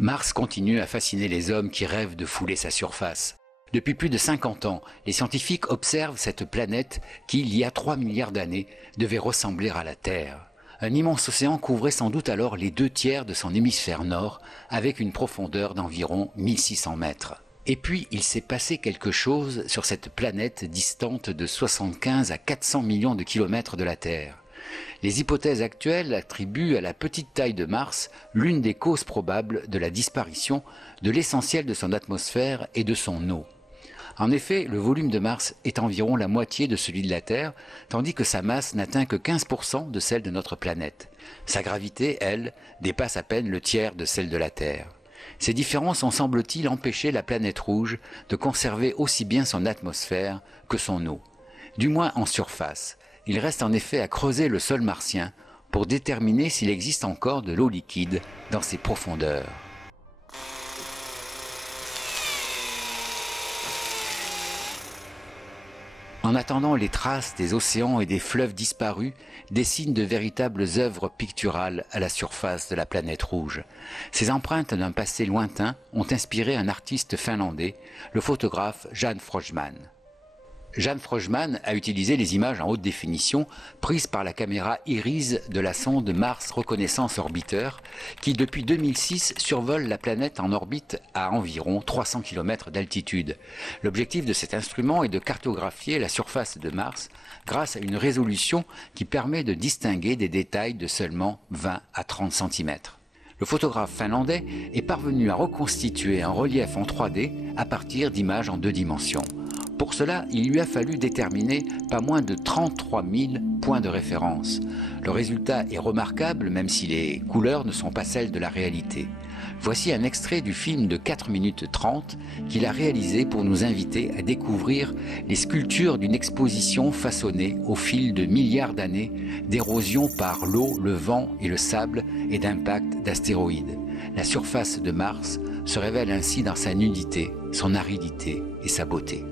Mars continue à fasciner les hommes qui rêvent de fouler sa surface. Depuis plus de 50 ans, les scientifiques observent cette planète qui, il y a 3 milliards d'années, devait ressembler à la Terre. Un immense océan couvrait sans doute alors les 2/3 de son hémisphère nord, avec une profondeur d'environ 1600 mètres. Et puis, il s'est passé quelque chose sur cette planète distante de 75 à 400 millions de kilomètres de la Terre. Les hypothèses actuelles attribuent à la petite taille de Mars l'une des causes probables de la disparition de l'essentiel de son atmosphère et de son eau. En effet, le volume de Mars est environ la moitié de celui de la Terre, tandis que sa masse n'atteint que 15% de celle de notre planète. Sa gravité, elle, dépasse à peine le tiers de celle de la Terre. Ces différences ont, semble-t-il, empêché la planète rouge de conserver aussi bien son atmosphère que son eau. Du moins en surface. Il reste en effet à creuser le sol martien pour déterminer s'il existe encore de l'eau liquide dans ses profondeurs. En attendant, les traces des océans et des fleuves disparus dessinent de véritables œuvres picturales à la surface de la planète rouge. Ces empreintes d'un passé lointain ont inspiré un artiste finlandais, le photographe Jan Frodman. Jan Frodman a utilisé les images en haute définition prises par la caméra IRIS de la sonde Mars Reconnaissance Orbiter qui depuis 2006 survole la planète en orbite à environ 300 km d'altitude. L'objectif de cet instrument est de cartographier la surface de Mars grâce à une résolution qui permet de distinguer des détails de seulement 20 à 30 cm. Le photographe finlandais est parvenu à reconstituer un relief en 3D à partir d'images en 2 dimensions. Pour cela, il lui a fallu déterminer pas moins de 33 000 points de référence. Le résultat est remarquable, même si les couleurs ne sont pas celles de la réalité. Voici un extrait du film de 4 minutes 30 qu'il a réalisé pour nous inviter à découvrir les sculptures d'une exposition façonnée au fil de milliards d'années d'érosion par l'eau, le vent et le sable et d'impact d'astéroïdes. La surface de Mars se révèle ainsi dans sa nudité, son aridité et sa beauté.